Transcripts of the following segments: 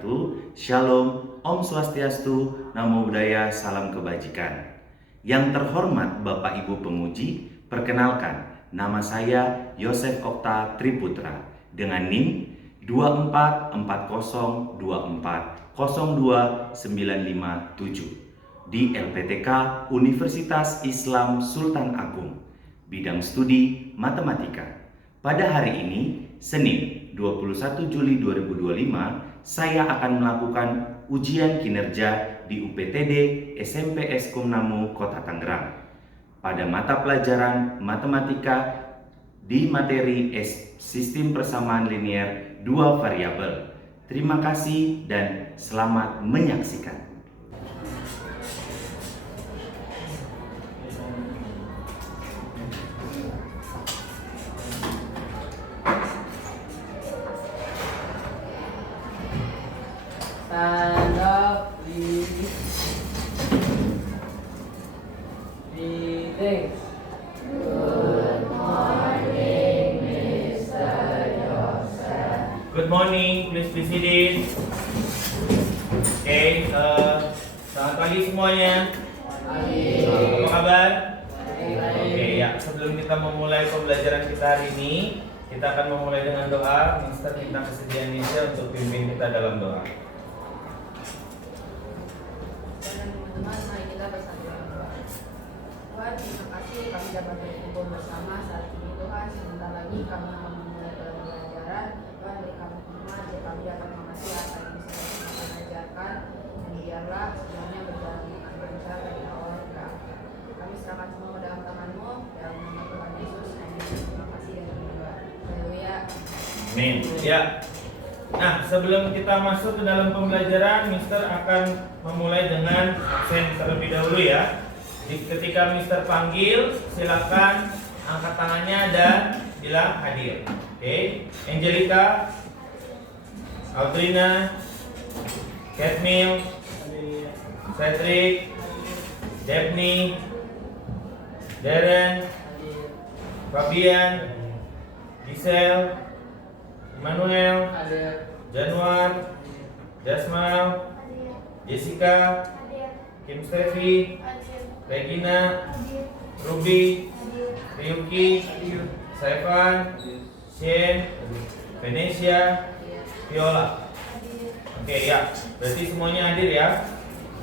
wabarakatuh. Shalom, Om Swastiastu, Namo Buddhaya, salam kebajikan. Yang terhormat Bapak Ibu penguji, perkenalkan, nama saya Yosef Okta Triputra dengan NIM 244020202957 di LPTK Universitas Islam Sultan Agung, bidang studi matematika. Pada hari ini, Senin 21 Juli 2025, saya akan melakukan ujian kinerja di UPTD SMP Eskom Namo Kota Tangerang pada mata pelajaran matematika di materi sistem persamaan linier dua variabel. Terima kasih dan selamat menyaksikan. Stand up, please. Reading. Good morning, Mr. Joseph. Good morning, please be seated. Oke, selamat pagi semuanya. Apa kabar? Oke, ya, sebelum kita memulai pembelajaran kita hari ini, kita akan memulai dengan doa. Mister minta kesediaan Nisha untuk pimpin kita dalam doa. Teman-teman, mari kita bersatu dalam doa. Tuhan, terima kasih kami dapat berkumpul bersama saat ini Tuhan. Sebentar lagi kami akan memulai pembelajaran. Tuhan, beri kami hikmat agar kami dapat mengerti apa yang bisa kami ajarkan, dan biarlah semuanya berjalan dengan lancar dari awal hingga akhir. Kami serahkan semua ke dalam tangan-Mu, dalam nama Tuhan Yesus. Amin. Terima kasih dan berdoa. Haleluya. Amin. Ya. Nah, sebelum kita masuk ke dalam pembelajaran, Mister akan memulai dengan absen terlebih dahulu ya. Ketika Mister panggil, silakan angkat tangannya dan bilang hadir. Oke, Angelica, Audrina, Catmil, Cedric, Daphne, Darren, Fabian, Giselle, Emmanuel, Januar, Jasmal, Jessica, Kim Steffi, Regina, Ruby, Ryuki, Saifan, Shane, Venesia, Viola. Oke ya, berarti semuanya hadir ya,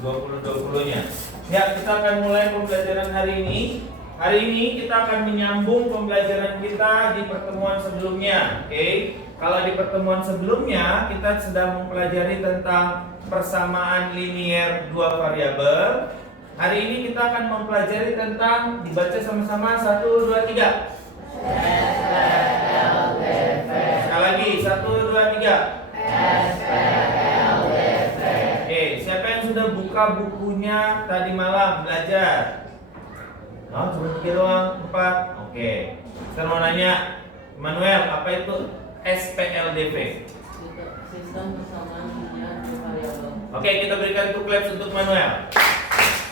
20-20-nya. Ya, kita akan mulai pembelajaran hari ini. Hari ini kita akan menyambung pembelajaran kita di pertemuan sebelumnya. Oke, kalau di pertemuan sebelumnya kita sedang mempelajari tentang persamaan linier dua variabel. Hari ini kita akan mempelajari tentang, dibaca sama-sama 1, 2, 3. Sekali lagi 1, 2, 3. Oke, siapa yang sudah buka bukunya tadi malam belajar? Oh, cuma 3 doang, 4. Oke. Sekarang mau nanya, Manuel, apa itu SPLDV? Sistem persamaan linier dua variabel. Oke, kita berikan 2 claps untuk Manuel.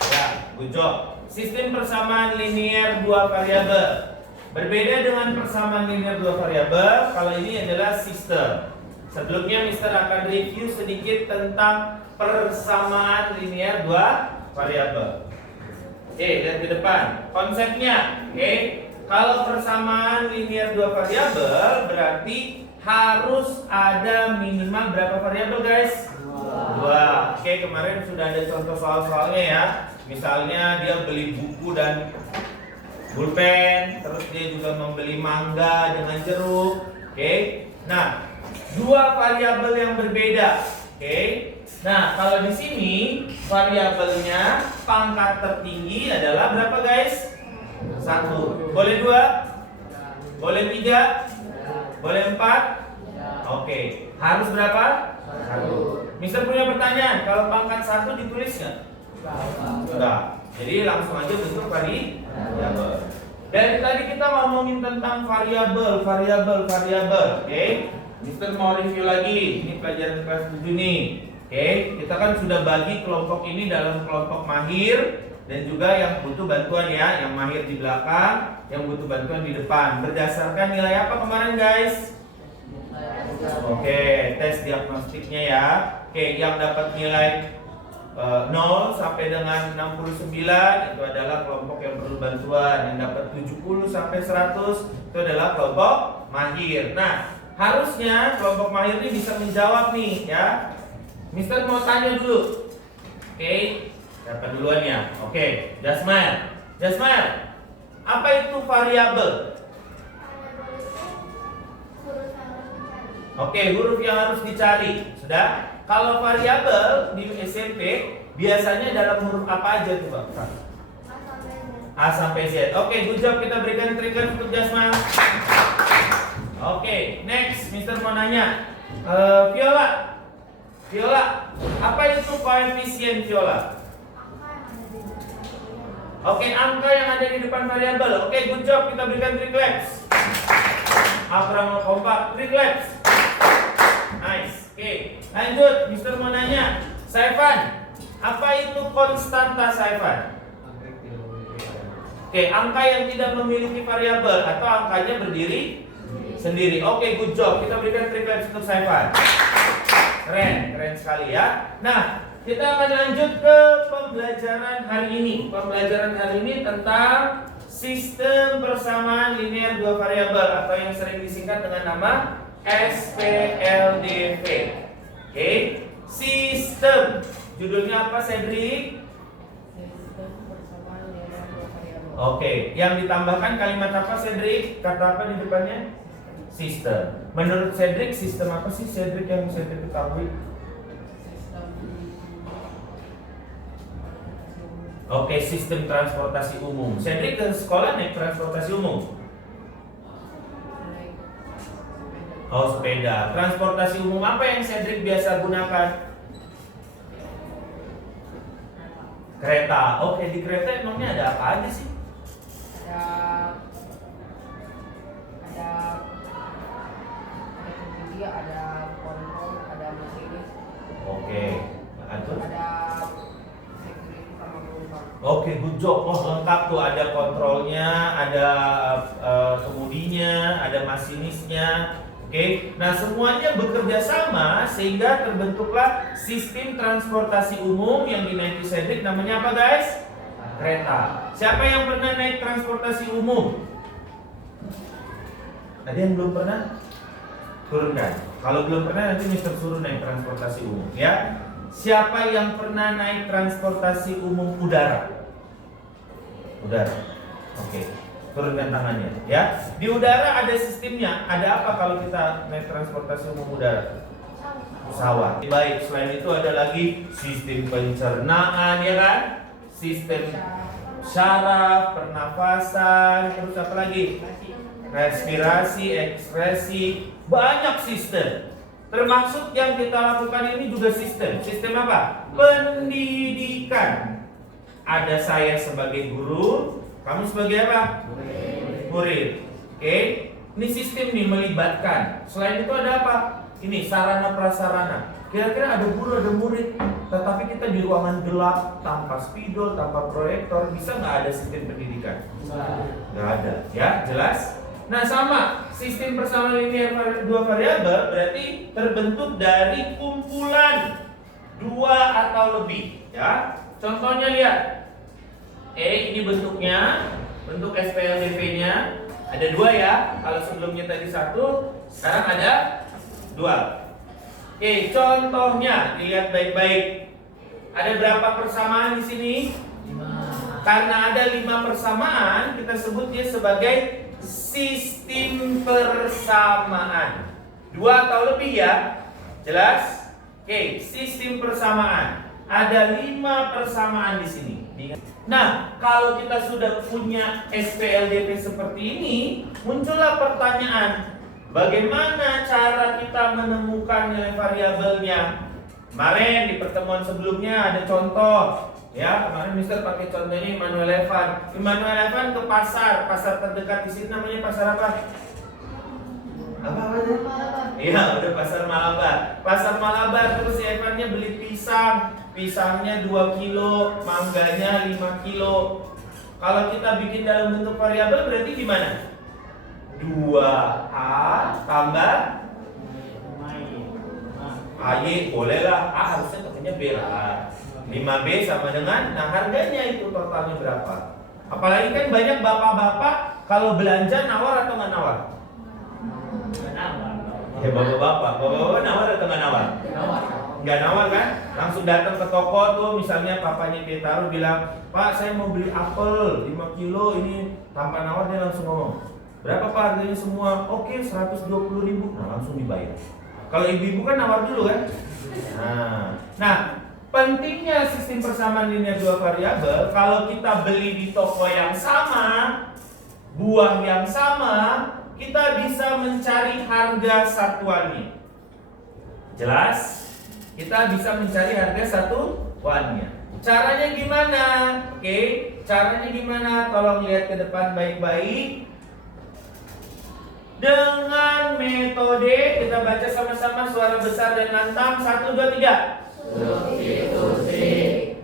Ya, good job. Sistem persamaan linier dua variabel. Berbeda dengan persamaan linier dua variabel, kalau ini adalah sistem. Sebelumnya Mister akan review sedikit tentang persamaan linier dua variabel. Oke, lihat ke depan. Konsepnya, oke. Kalau persamaan linier dua variabel berarti harus ada minimal berapa variabel, guys? 2. Oke, kemarin sudah ada contoh soal-soalnya ya. Misalnya dia beli buku dan pulpen, terus dia juga membeli mangga dengan jeruk. Oke. Nah, 2 variabel yang berbeda. Oke. Nah, kalau di sini variabelnya pangkat tertinggi adalah berapa, guys? 1. Boleh 2? Boleh 3? Boleh 4? Oke. Harus berapa? 1. Mister punya pertanyaan, kalau pangkat 1 ditulis nggak? Enggak. Jadi langsung aja bentuk variabel. Dari tadi kita ngomongin tentang variabel. Oke. Mister mau review lagi. Ini pelajaran kelas 7 nih. Oke, kita kan sudah bagi kelompok ini dalam kelompok mahir dan juga yang butuh bantuan ya, yang mahir di belakang, yang butuh bantuan di depan. Berdasarkan nilai apa kemarin, guys? Oke, tes diagnostiknya ya. Oke, yang dapat nilai 0 sampai dengan 69 itu adalah kelompok yang perlu bantuan. Yang dapat 70 sampai 100 itu adalah kelompok mahir. Nah, harusnya kelompok mahir ini bisa menjawab nih ya. Mister mau tanya dulu. Oke, siapa duluan ya? Oke, Jasmine. Jasmine, apa itu variabel? Oke, huruf yang harus dicari. Sudah? Kalau variabel di SMP biasanya dalam huruf apa aja tuh, Pak? A sampai Z. Oke, good job, kita berikan trigger untuk Jasmine. Oke, next, Mister mau nanya. Viola. Viola, apa itu koefisien Viola? Oke, angka yang ada di depan variabel. Oke, good job, kita berikan 3 claps. Akram kompak, 3 claps. Nice. Oke, lanjut. Mister mau nanya, Saifan, apa itu konstanta Saifan? Oke, angka yang tidak memiliki variabel atau angkanya berdiri sendiri. Oke, good job. Kita berikan 3 claps untuk Saifan. Keren, keren sekali ya. Nah, kita akan lanjut ke pembelajaran hari ini. Pembelajaran hari ini tentang sistem persamaan linear dua variabel atau yang sering disingkat dengan nama SPLDV. Oke, sistem. Judulnya apa, Cedric? Sistem persamaan linear dua variabel. Oke, yang ditambahkan kalimat apa, Cedric? Kata apa di depannya? Sistem. Menurut Cedric, sistem apa sih, Cedric, yang Cedric ketahui? Oke, sistem transportasi umum. Cedric ke sekolah naik transportasi umum? Oh, sepeda. Transportasi umum apa yang Cedric biasa gunakan? Kereta. Oke, di kereta emangnya ada apa aja sih? Ada kontrol, ada masinis. Oke. Atur. Ada security sama penumpang. Oke, good job. Oh, lengkap tuh. Ada kontrolnya, ada kemudinya, ada masinisnya. Oke. Nah, semuanya bekerja sama sehingga terbentuklah sistem transportasi umum yang dinaiki Cedric. Namanya apa, guys? Kereta. Siapa yang pernah naik transportasi umum? Ada yang belum pernah? Turunkan. Kalau belum pernah, nanti Mister suruh naik transportasi umum ya. Siapa yang pernah naik transportasi umum udara? Udara. Oke. Turunkan tangannya ya. Di udara ada sistemnya. Ada apa kalau kita naik transportasi umum udara? Pesawat. Baik, selain itu ada lagi sistem pencernaan ya kan? Sistem syaraf, pernafasan, terus apa lagi? Respirasi, ekspresi, banyak sistem. Termasuk yang kita lakukan ini juga sistem. Sistem apa? Pendidikan. Ada saya sebagai guru, kamu sebagai apa? Murid. Oke. Ini sistem nih melibatkan. Selain itu ada apa? Ini sarana prasarana. Kira-kira ada guru, ada murid, tetapi kita di ruangan gelap, tanpa spidol, tanpa proyektor, bisa nggak ada sistem pendidikan? Nggak ada. Ya, jelas? Nah, sama sistem persamaan linear dua variabel berarti terbentuk dari kumpulan dua atau lebih ya. Contohnya lihat. Ini bentuknya, bentuk SPLDV-nya ada dua ya. Kalau sebelumnya tadi satu, sekarang ada dua. Oke, contohnya dilihat baik-baik. Ada berapa persamaan di sini? 5. Karena ada 5 persamaan, kita sebut dia sebagai sistem persamaan. 2 atau lebih ya. Jelas? Oke, sistem persamaan. Ada 5 persamaan di sini. Nah, kalau kita sudah punya SPLDV seperti ini, muncullah pertanyaan, bagaimana cara kita menemukan nilai variabelnya? Kemarin di pertemuan sebelumnya ada contoh. Ya, kemarin Mister pakai contohnya Immanuel Evan. Immanuel Evan ke pasar terdekat di sini namanya pasar apa? Apa namanya? Iya, udah pasar Malabar. Pasar Malabar, terus si Evannya beli pisang. Pisangnya 2 kilo, mangganya 5 kilo. Kalau kita bikin dalam bentuk variabel berarti gimana? 2A tambah AY. bolehlah A harusnya tokonya B lah. 5B sama dengan, nah harganya itu totalnya berapa? Apalagi kan banyak bapak-bapak kalau belanja nawar atau nggak nawar? Ya bapak-bapak nawar atau nggak nawar? Nggak nawar kan? Langsung datang ke toko tuh, misalnya papanya Petaro bilang, Pak saya mau beli apel 5 kilo ini, tanpa nawar dia langsung ngomong, berapa Pak harganya semua? Oke 120.000, nah langsung dibayar. Kalau ibu-ibu kan nawar dulu kan? Nah pentingnya sistem persamaan linear dua variabel, kalau kita beli di toko yang sama, buah yang sama, kita bisa mencari harga satuannya. Jelas? Kita bisa mencari harga satuannya. Caranya gimana? Oke, caranya gimana? Tolong lihat ke depan baik-baik. Dengan metode, kita baca sama-sama suara besar dan lantang. 1, 2, 3. Substitusi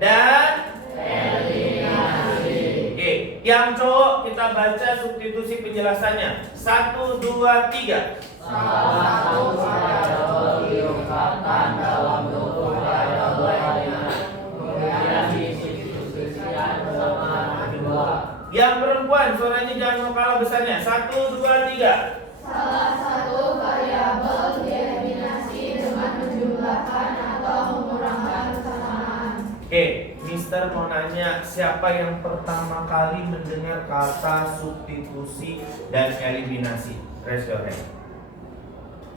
Dan eliminasi. Oke, yang cowok kita baca substitusi penjelasannya. 1, 2, 3. Salah satu variabel diungkapkan dalam bentuk variabel lainnya, kemudian disubstitusikan bersama kedua. Yang perempuan suaranya jangan kalah besarnya. 1, 2, 3. Salah satu variabel dieliminasi dengan menjumlahkan atau mengurangi kesamaan. Oke, Mister mau nanya siapa yang pertama kali mendengar kata substitusi dan eliminasi? Raise your hand.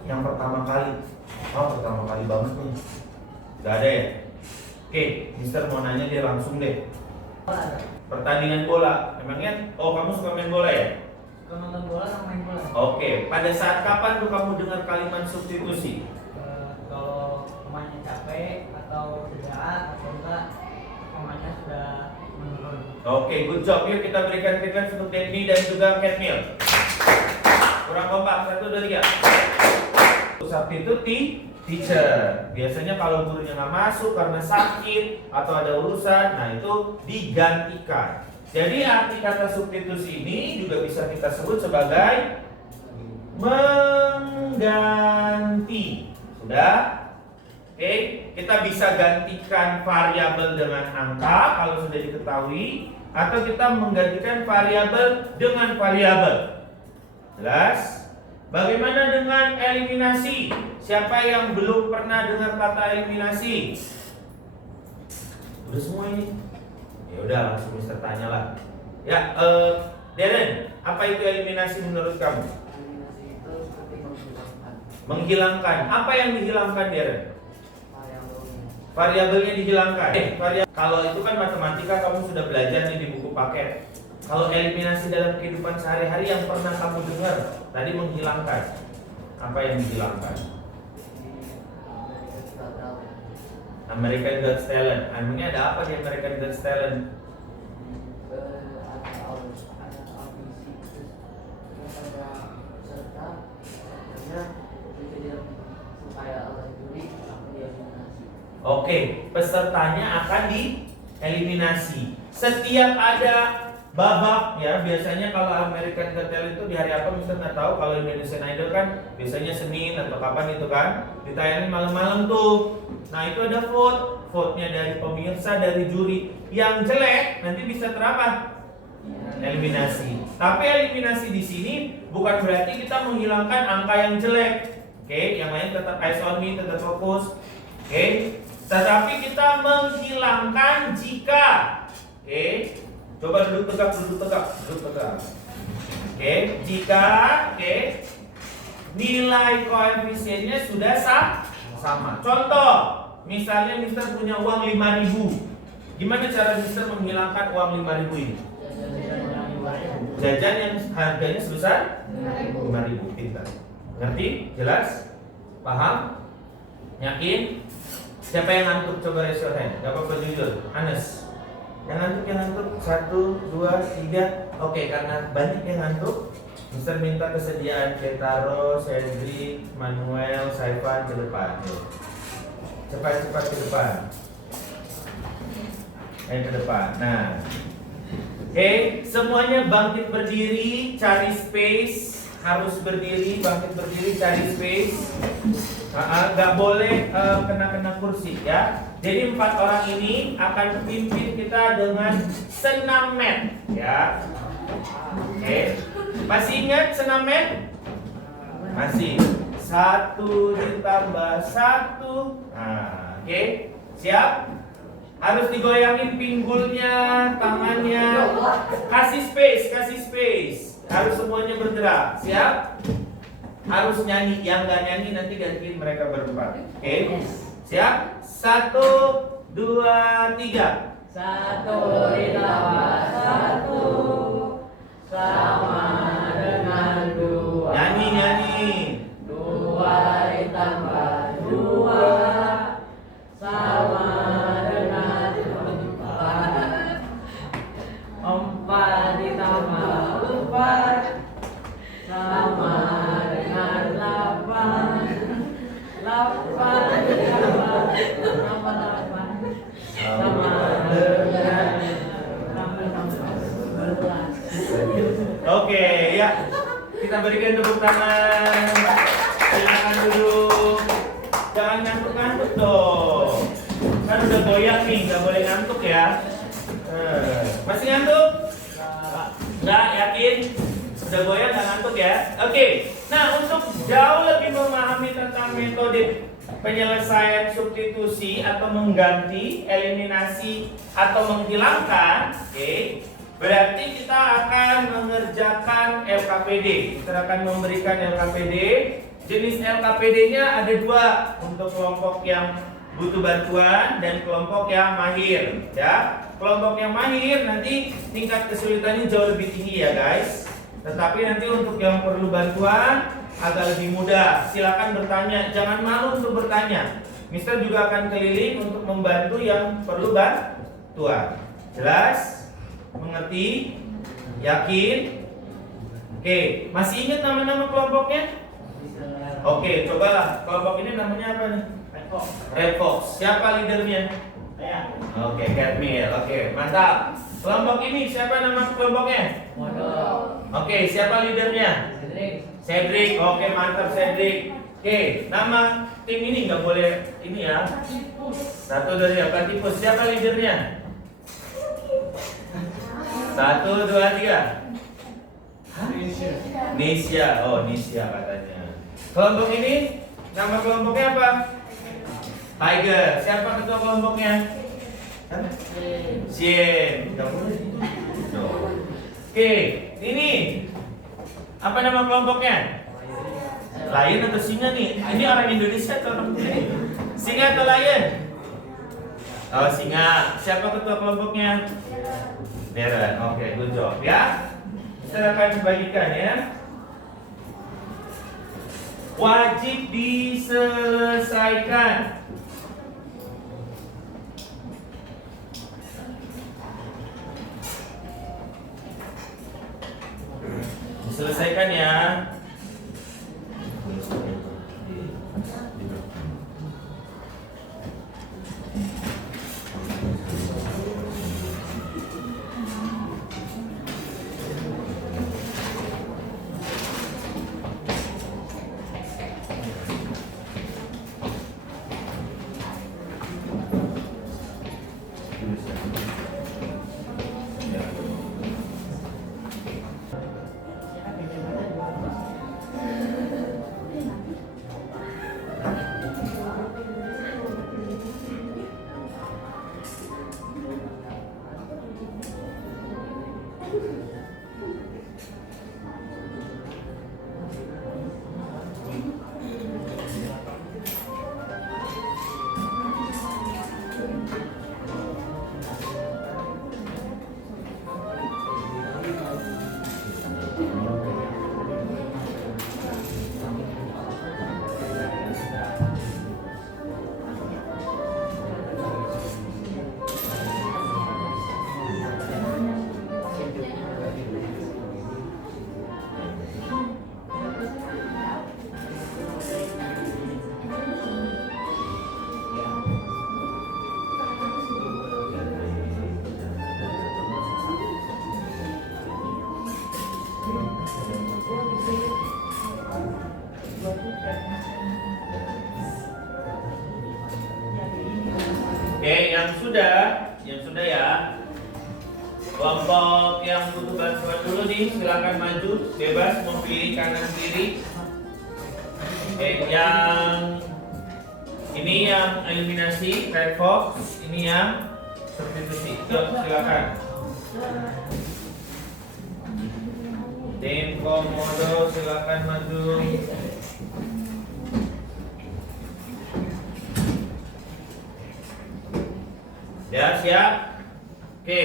Yang pertama kali. Oh, pertama kali banget nih. Gak ada ya? Oke, Mister mau nanya dia langsung deh. Pertandingan bola. Emangnya, oh kamu suka main bola ya? Suka nonton bola sama main bola. Oke, pada saat kapan tuh kamu dengar kalimat substitusi? Kalau pemainnya capek atau cedera atau enggak pemainnya sudah menurun. Oke, good job. Yuk kita berikan feedback untuk Denny dan juga Catmil. Kurang kompak. 1, 2, 3. Substitute teacher. Biasanya kalau gurunya nggak masuk karena sakit atau ada urusan, nah itu digantikan. Jadi arti kata substitusi ini juga bisa kita sebut sebagai mengganti. Sudah? Oke, kita bisa gantikan variabel dengan angka kalau sudah diketahui, atau kita menggantikan variabel dengan variabel. Jelas? Bagaimana dengan eliminasi? Siapa yang belum pernah dengar kata eliminasi? Udah semua ini? Ya udah langsung Mister tanya lah. Ya, Darren, apa itu eliminasi menurut kamu? Eliminasi itu seperti Menghilangkan. Apa yang dihilangkan, Darren? variabelnya. Variabelnya dihilangkan. Kalau itu kan matematika kamu sudah belajar nih di buku paket. Kalau eliminasi dalam kehidupan sehari-hari yang pernah kamu dengar tadi menghilangkan. Apa yang dihilangkan? American Got Talent. Emangnya ada apa di American Got Talent? Ada audisi terus ada peserta akhirnya dipilih supaya oleh juri akan dieliminasi. Oke, pesertanya akan dieliminasi. Setiap ada babak ya, biasanya kalau American Got Talent itu di hari apa Mister nggak tahu. Kalau Indonesian Idol kan biasanya Senin atau kapan itu kan ditayangin malam-malam tuh. Nah itu ada vote-nya dari pemirsa, dari juri. Yang jelek nanti bisa terapa? Eliminasi. Tapi eliminasi di sini bukan berarti kita menghilangkan angka yang jelek. Oke, yang lain tetap eyes on me, tetap fokus. Oke, tetapi kita menghilangkan jika, oke, coba duduk tegak. Oke, jika, oke, nilai koefisiennya sudah sama. Contoh, misalnya Mister punya uang 5.000. Gimana cara Mister menghilangkan uang 5.000 ini? Jajan yang harganya sebesar 5.000. Pintar. Ngerti? Jelas? Paham? Yakin? Siapa yang ngantuk? Coba raise your hand. Gak apa-apa jujur. Anes. Yang ngantuk. 1, 2, 3. Oke, karena banyak yang ngantuk, Mister minta kesediaan Ketaro, Cedric, Manuel, Saifan ke depan. Cepat ke depan. Ke depan. Nah, oke, semuanya bangkit berdiri, cari space. harus berdiri, bangkit berdiri, cari space. Nggak boleh kena kursi ya. Jadi 4 orang ini akan pimpin kita dengan senam mat ya. Oke. Masih ingat senam mat? Masih. 1 ditambah 1. Nah, oke. Siap? Harus digoyangin pinggulnya, tangannya. Kasih space. Harus semuanya bergerak. Siap? Harus nyanyi. Yang nggak nyanyi nanti gantiin mereka berempat. Oke? Siap? 1, 2, 3. 1 ditambah 1 sama dengan 2. Nyanyi. 2 ditambah 2 sama dengan 4. 4 ditambah 4 sama dengan 8. 8 ditambah 8 sama dengan 11. Oke, ya. Kita berikan tepuk tangan. Silakan duduk. Jangan ngantuk-ngantuk dong. Kan udah goyang nih, nggak boleh ngantuk ya. Masih ngantuk? Nggak, yakin? Udah goyang nggak ngantuk ya? Oke. Nah, untuk jauh lebih memahami tentang metode penyelesaian substitusi atau mengganti, eliminasi atau menghilangkan, oke. Berarti kita akan mengerjakan LKPD. Kita akan memberikan LKPD. Jenis LKPD-nya ada 2, untuk kelompok yang butuh bantuan dan kelompok yang mahir. Ya, kelompok yang mahir nanti tingkat kesulitannya jauh lebih tinggi ya guys. Tetapi nanti untuk yang perlu bantuan agak lebih mudah. Silakan bertanya, jangan malu untuk bertanya. Mister juga akan keliling untuk membantu yang perlu bantuan. Jelas? Mengerti? Yakin? Oke, masih ingat nama-nama kelompoknya? Oke, cobalah. Kelompok ini namanya apa nih? Red Fox. Siapa leadernya? Oke, Catmill. Oke, mantap. Kelompok ini siapa nama kelompoknya? Oke, siapa leadernya? Cedric. Oke, mantap Cedric. Oke, nama tim ini nggak boleh ini ya. 1 dari apa? Tipus. Siapa leadernya? 1, 2, 3. Nisha. Oh, Nisha katanya. Kelompok ini nama kelompoknya apa? Tiger. Siapa ketua kelompoknya? Sien. Oke, ini apa nama kelompoknya? Lion atau singa nih? Ini orang Indonesia atau orang Indonesia? Singa atau lion? Oh, singa. Siapa ketua kelompoknya? Darren. Oke, good job ya. Kita akan bagikan ya. Wajib diselesaikan. Diselesaikan ya. yang sudah ya. Kelompok yang butuh bantuan dulu nih, silakan maju, bebas memilih kanan kiri. Yang ini yang eliminasi red fox, ini yang substitusi. Yuk, silakan. Tim Komodo silakan maju. Ya, siap. Oke,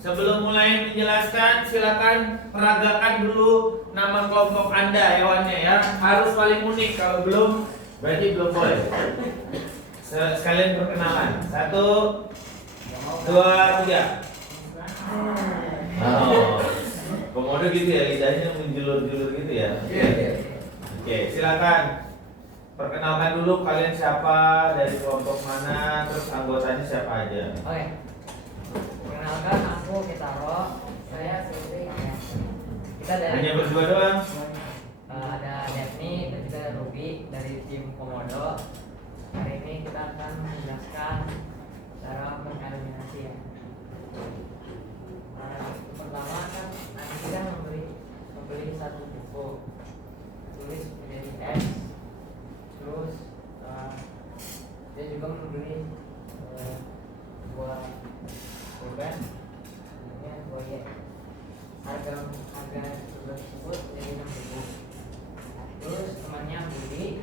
sebelum mulai menjelaskan, silakan peragakan dulu nama kelompok Anda hewannya ya. Harus paling unik, kalau belum berarti belum boleh. Sekalian perkenalan. 1, 2, 3. Oh, Komodo gitu ya, lidahnya menjulur-julur gitu ya. Oke, silakan. Perkenalkan dulu kalian siapa, dari kelompok mana, terus anggotanya siapa aja. Oke. Perkenalkan, aku Kitaro. Saya Sri. Kita dari Hanya berdua doang. ada Daphne dan juga Ruby dari tim Komodo. Hari ini kita akan menjelaskan cara mengeliminasi ya. Pertama kan nanti kita membeli satu buku, tulis menjadi X, terus dia juga membeli buah pulpen, ini buah Y. Harga tersebut menjadi 6.000. Terus temannya beli,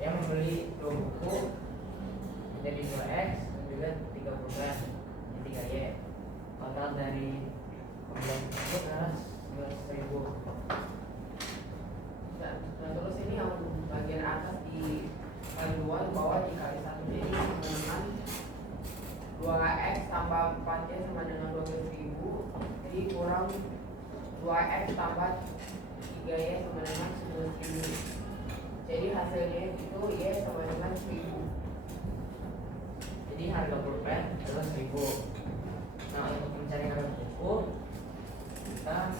dia membeli 2 buku menjadi 2X dan juga 3 pulpen, 3Y. Total dari pembelian tersebut adalah 11.000. Dan terus ini yang bagian atas di kali 2, bawah dikali 1, jadi dengan 2x tambah 4y sama dengan 12.000, jadi kurang 2x tambah 3y sama dengan 11.000. Jadi hasilnya itu y sama dengan 1.000. Jadi harga pulpen adalah 1.000. Nah, untuk mencari harga buku, kita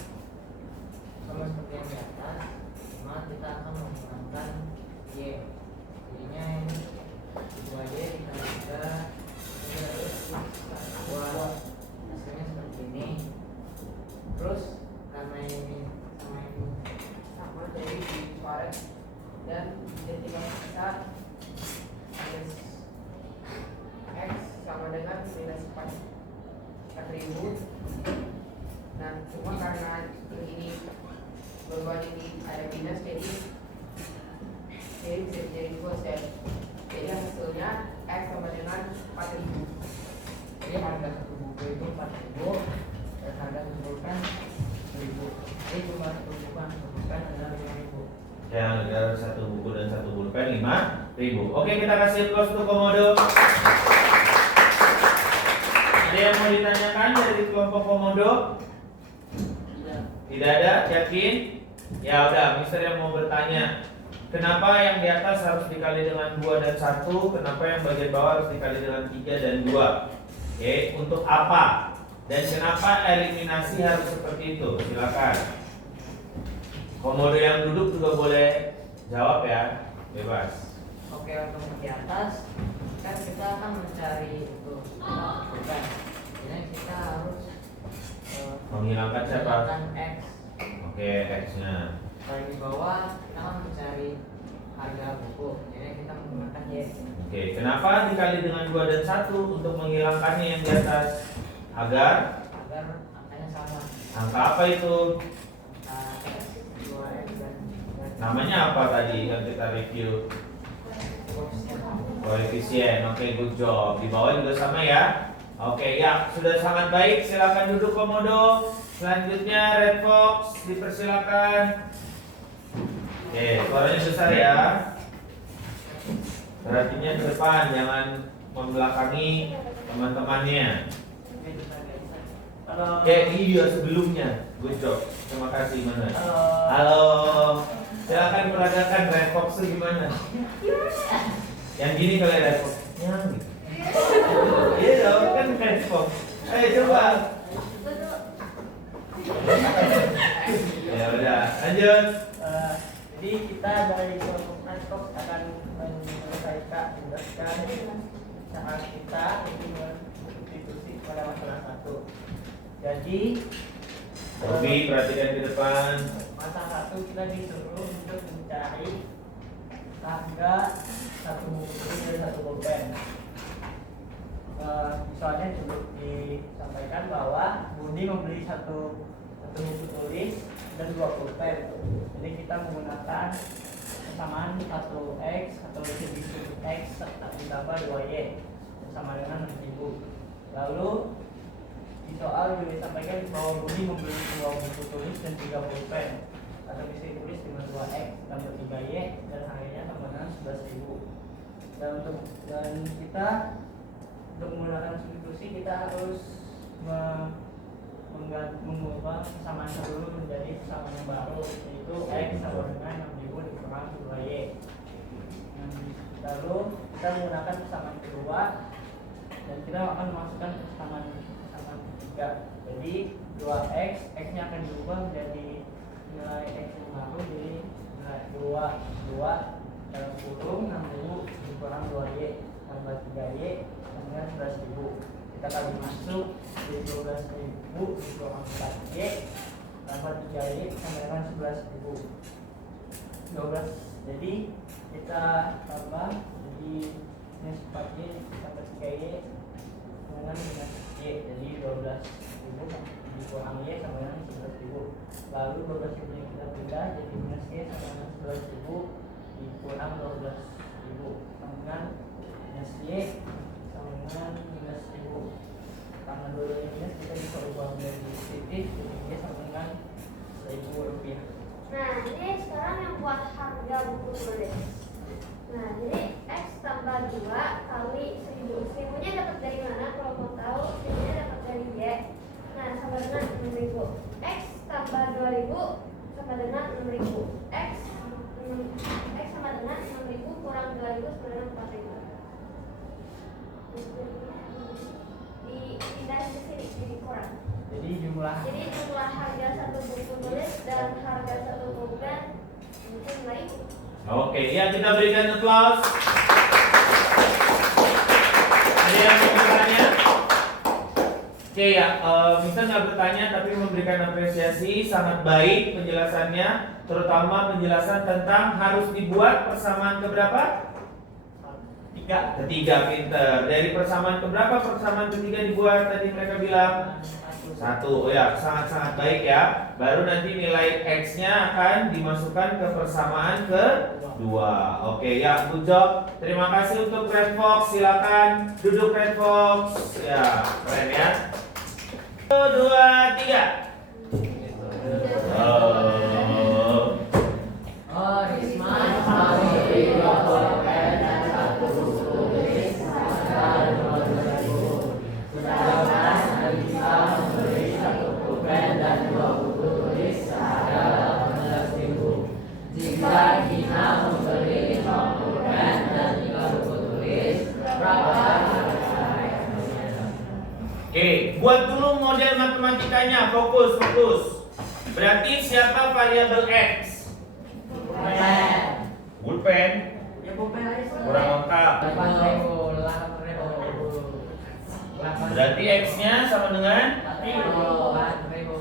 sama seperti yang di atas, cuma kita akan menggunakan Y. Jadinya ini 2Y dikali 3 buat hasilnya seperti ini. Terus karena ini sama ini Sama, jadi dikoret dan jadi tinggal kita minus x sama dengan minus 4.000. Nah, cuma karena ini beban ini ada minus, jadi bisa jadi persen. Jadi hasilnya x sama dengan 4.000. Jadi harga satu buku itu 4.000 dan harga satu pulpen 1.000. Jadi cuma satu pulpen adalah 5.000. Yang ada 1 buku dan 1 pulpen 5.000. Oke, kita kasih close untuk Komodo. Ada yang mau ditanyakan dari kelompok Komodo? Tidak ada, yakin? Ya udah, Mister yang mau bertanya. Kenapa yang di atas harus dikali dengan 2 dan 1? Kenapa yang bagian bawah harus dikali dengan 3 dan 2? Oke, untuk apa? Dan kenapa eliminasi harus seperti itu? Silakan. Komodo yang duduk juga boleh jawab ya, bebas. Oke, untuk di atas kan kita akan mencari itu pulpen. Jadi kita harus Menghilangkan siapa? menghilangkan X. Oke, X-nya. Kalau di bawah kita akan mencari harga buku. Jadi kita menggunakan Y. Oke, kenapa dikali dengan 2 dan 1 untuk menghilangkannya yang di atas? Agar Angkanya sama. angka apa itu? X 2X dan Namanya apa tadi yang kita review? Koefisien. Oke, good job. Di bawah juga sama ya. Oke, ya, sudah sangat baik. Silakan duduk Komodo. Selanjutnya Red Fox, dipersilakan. Oke, suaranya besar ya. Perhatinya ke depan, jangan membelakangi teman-temannya. Halo. Iya sebelumnya. Good job. Terima kasih Manuel. Halo. Silakan peragakan Red Fox itu gimana? Yang gini kali Red Fox. Yang gitu. Iya dong, kan Red Fox. Ayo coba. Ya udah, lanjut. Jadi kita dari kelompok Nantok akan menyelesaikan saat kita pada masalah 1. Jadi Robi, perhatikan ke depan. masalah 1 kita disuruh untuk mencari harga satu buku tulis dan satu pulpen. Soalnya cukup disampaikan bahwa Budi membeli satu buku tulis dan 2 pulpen. Jadi kita menggunakan persamaan 1x atau lebih x ditambah 2y sama dengan 6.000. Lalu di soal juga disampaikan bahwa Budi membeli 2 buku tulis dan 3 pulpen, atau bisa ditulis dengan 2x tambah 3y dan harganya sama dengan 11.000. Dan kita untuk menggunakan substitusi kita harus mengubah persamaan dulu menjadi persamaan yang baru, yaitu x sama dengan 6.000 dikurang 2y. Lalu kita menggunakan persamaan kedua dan kita akan memasukkan persamaan ketiga. Jadi 2x, x-nya akan diubah menjadi nilai x yang baru, jadi nilai 2 dalam kurung 6.000 dikurang 2y tambah 3y sama dengan 11.000. Kita kali masuk jadi 12.000 dikurang 4y tambah 3y sama dengan 11.000. 12. Jadi kita tambah jadi minus 4y tambah 3y dengan minus y, jadi 12.000 dikurang y sama dengan 11.000. Lalu 12.000 yang kita pindah jadi minus y sama dengan 11.000 dikurang 12.000 sama dengan minus y sama dengan minus 1.000. Karena dua-duanya minus, kita bisa ubah menjadi positif, jadi y sama dengan 1.000 rupiah. Nah, ini sekarang yang buat harga buku tulis. Nah, jadi x tambah 2 kali 1.000. 1.000-nya dapat dari mana? Kalau mau tahu, 1.000-nya dapat dari y. Nah, sama dengan 6.000. X tambah 2.000 sama dengan 6.000. X sama dengan 6.000 kurang 2.000 sama dengan 4.000. Dipindahin ke sini, jadi kurang. Jadi jumlah harga satu buku tulis dan harga satu pulpen itu 5.000. Oke, ya kita berikan aplaus. Ada yang mau bertanya? Oke ya, Mister nggak bertanya tapi memberikan apresiasi, sangat baik penjelasannya, terutama penjelasan tentang harus dibuat persamaan keberapa? Ketiga, pinter. Dari persamaan keberapa persamaan ketiga dibuat tadi mereka bilang? 1. Oh ya, sangat-sangat baik ya. Baru nanti nilai X-nya akan dimasukkan ke persamaan kedua. Oke ya, good job. Terima kasih untuk Red Fox. Silakan duduk Red Fox. Ya, keren ya. 1, 2, 3. Risma Oke, buat dulu model matematikanya, fokus. Berarti siapa variabel X? Pulpen. ya pulpen aja Kurang lengkap. 8.000. Berarti X-nya sama dengan? 8.000.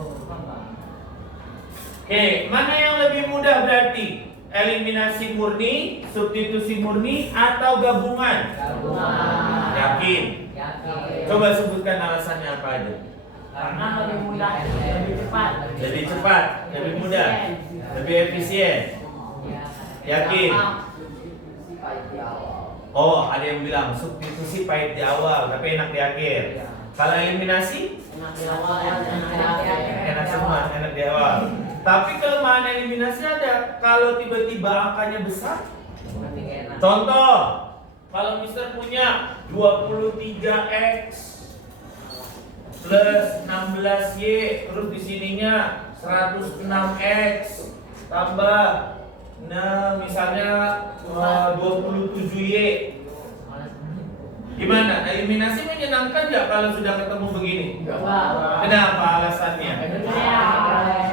Oke, mana yang lebih mudah berarti? Eliminasi murni, substitusi murni, atau gabungan? Gabungan. Yakin? Yakin. Coba sebutkan alasannya apa aja. Karena lebih mudah, lebih cepat. Lebih cepat, lebih mudah, lebih efisien. Yakin? Oh, ada yang bilang substitusi pahit di awal, tapi enak di akhir. Kalau eliminasi? Enak di awal, Enak semua, enak di awal. Tapi kelemahan eliminasi ada. Kalau tiba-tiba angkanya besar. Contoh, kalau Mister punya 23x plus 16y, terus di sininya 106x tambah misalnya 27y. Gimana? Eliminasi menyenangkan nggak kalau sudah ketemu begini? Kenapa alasannya?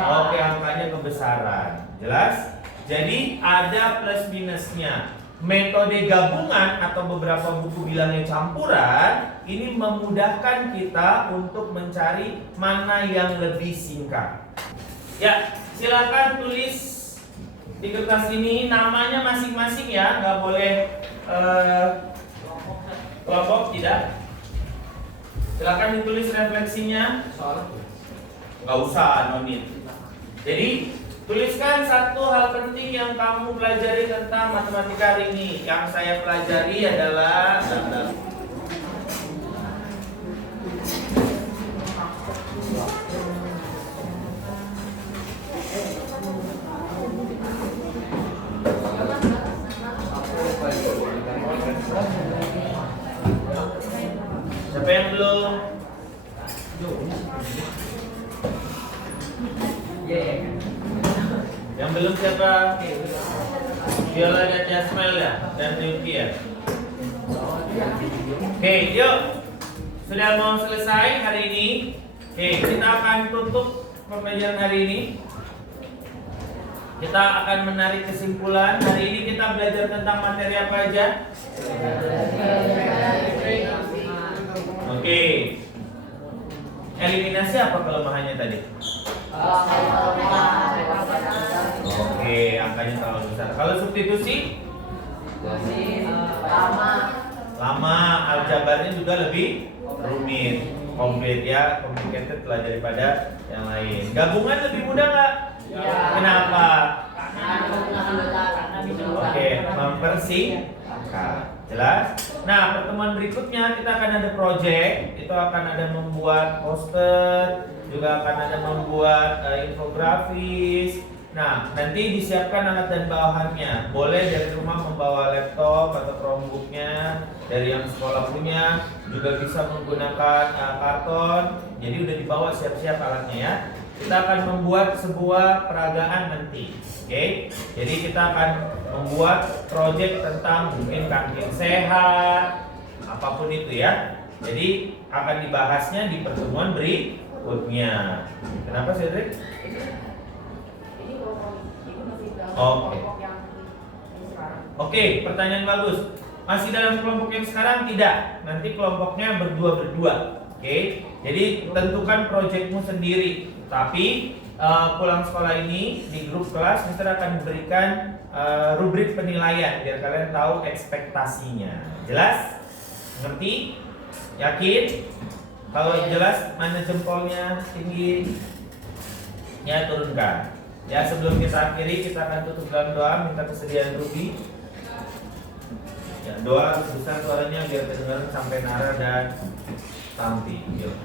Oke, angkanya kebesaran. Jelas? Jadi ada plus minusnya. metode gabungan atau beberapa buku bilangnya campuran, ini memudahkan kita untuk mencari mana yang lebih singkat. Ya, silakan tulis di kertas ini namanya masing-masing ya, nggak boleh kelompok, tidak. Silakan ditulis refleksinya. Nggak usah, no need. Jadi tuliskan satu hal penting yang kamu pelajari tentang matematika hari ini. Yang saya pelajari adalah siapa yang belum? Yang belum siapa? Viola dan Jasmel ya? Dan Yuki ya? Oke, yuk. Sudah mau selesai hari ini. Oke, kita akan tutup pembelajaran hari ini. Kita akan menarik kesimpulan. Hari ini kita belajar tentang materi apa aja? Oke. Eliminasi apa kelemahannya tadi? Oke, angkanya terlalu besar. Kalau substitusi? Lama. Aljabarnya juga lebih rumit. Komplit ya, complicated lah daripada yang lain. Gabungan lebih mudah nggak? Kenapa? Oke, mempersingkat. Jelas? Nah, pertemuan berikutnya kita akan ada project. Itu akan ada membuat poster, juga akan ada membuat infografis. Nah, nanti disiapkan alat dan bahannya. Boleh dari rumah membawa laptop atau Chromebooknya. Dari yang sekolah punya juga bisa menggunakan karton. Jadi udah dibawa siap-siap alatnya ya. Kita akan membuat sebuah peragaan nanti. Oke? Jadi kita akan membuat project tentang mungkin kantin sehat, apapun itu ya. Jadi akan dibahasnya di pertemuan berikutnya. Kenapa sih, Drik? Oke, pertanyaan bagus. Masih dalam kelompok yang sekarang? Tidak. Nanti kelompoknya berdua-berdua. Oke. Jadi tentukan proyekmu sendiri. Tapi pulang sekolah ini di grup kelas Mister akan memberikan rubrik penilaian biar kalian tahu ekspektasinya. Jelas? Ngerti? Yakin? Kalau jelas mana jempolnya tinggi? Ya, turunkan. Ya, sebelum kita akhiri kita akan tutup dalam doa minta kesediaan Ruby. Ya, doa sebesar suaranya biar kedengaran sampai Nara dan Tanti. Yuk.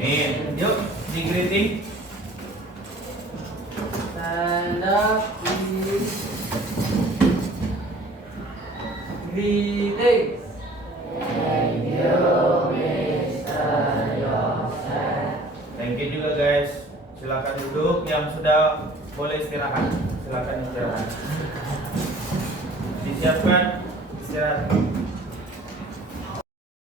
Amin. Yuk, di greeting. Stand up, please. Greetings. Thank you juga guys. Silakan duduk. Yang sudah boleh istirahat. Silakan istirahat. Disiapkan istirahat.